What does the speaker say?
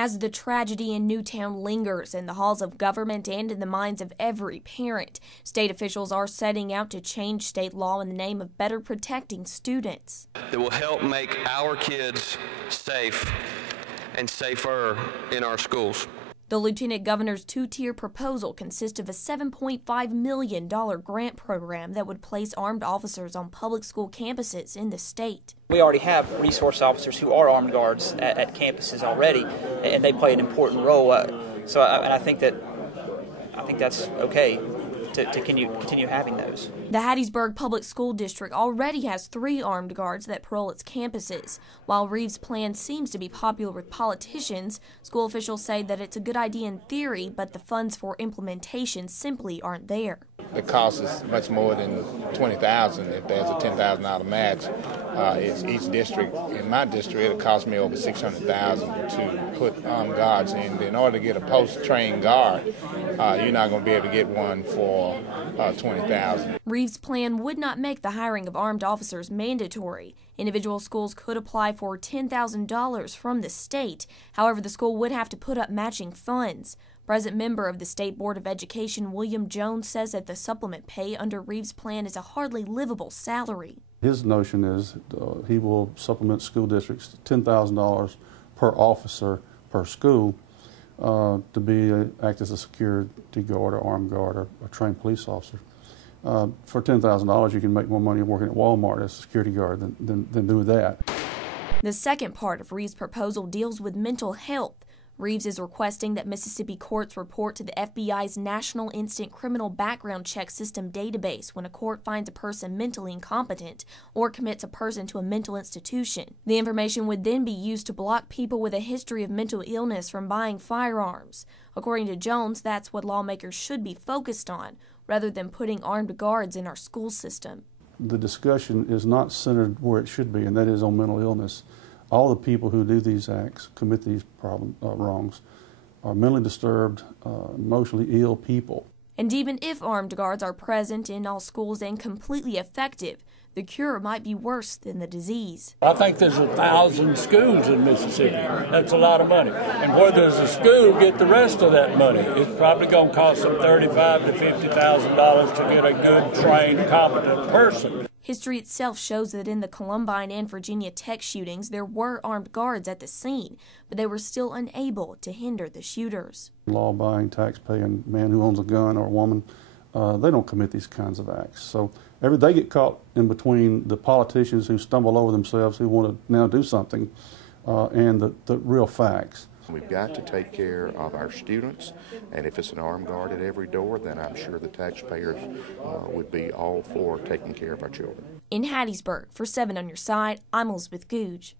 As the tragedy in Newtown lingers in the halls of government and in the minds of every parent, state officials are setting out to change state law in the name of better protecting students. That will help make our kids safe and safer in our schools. The Lieutenant Governor's two-tier proposal consists of a $7.5 million grant program that would place armed officers on public school campuses in the state. We already have resource officers who are armed guards at campuses already, and they play an important role. I think that's okay to continue having those. The Hattiesburg Public School District already has 3 armed guards that patrol its campuses. While Reeves' plan seems to be popular with politicians, school officials say that it's a good idea in theory, but the funds for implementation simply aren't there. The cost is much more than $20,000 if there's a $10,000 match. It's each district. In my district, it'll cost me over $600,000 to put armed guards in. In order to get a post-trained guard, you're not going to be able to get one for $20,000. Reeves' plan would not make the hiring of armed officers mandatory. Individual schools could apply for $10,000 from the state. However, the school would have to put up matching funds. Present member of the State Board of Education, William Jones, says that the supplement pay under Reeves' plan is a hardly livable salary. His notion is he will supplement school districts $10,000 per officer per school to act as a security guard or armed guard or a trained police officer. For $10,000, you can make more money working at Walmart as a security guard than do that. The second part of Reeves' proposal deals with mental health. Reeves is requesting that Mississippi courts report to the FBI's National Instant Criminal Background Check System database when a court finds a person mentally incompetent or commits a person to a mental institution. The information would then be used to block people with a history of mental illness from buying firearms. According to Jones, that's what lawmakers should be focused on, rather than putting armed guards in our school system. The discussion is not centered where it should be, and that is on mental illness. All the people who do these acts, commit these wrongs, are mentally disturbed, emotionally ill people. And even if armed guards are present in all schools and completely effective, the cure might be worse than the disease. I think there's 1,000 schools in Mississippi. That's a lot of money. And where does the school get the rest of that money? It's probably going to cost them $35,000 to $50,000 to get a good, trained, competent person. History itself shows that in the Columbine and Virginia Tech shootings, there were armed guards at the scene, but they were still unable to hinder the shooters. Law-abiding, tax-paying man who owns a gun or a woman, they don't commit these kinds of acts. So they get caught in between the politicians who stumble over themselves, who want to now do something, and the real facts. We've got to take care of our students, and if it's an armed guard at every door, then I'm sure the taxpayers would be all for taking care of our children. In Hattiesburg, for 7 on Your Side, I'm Elizabeth Googe.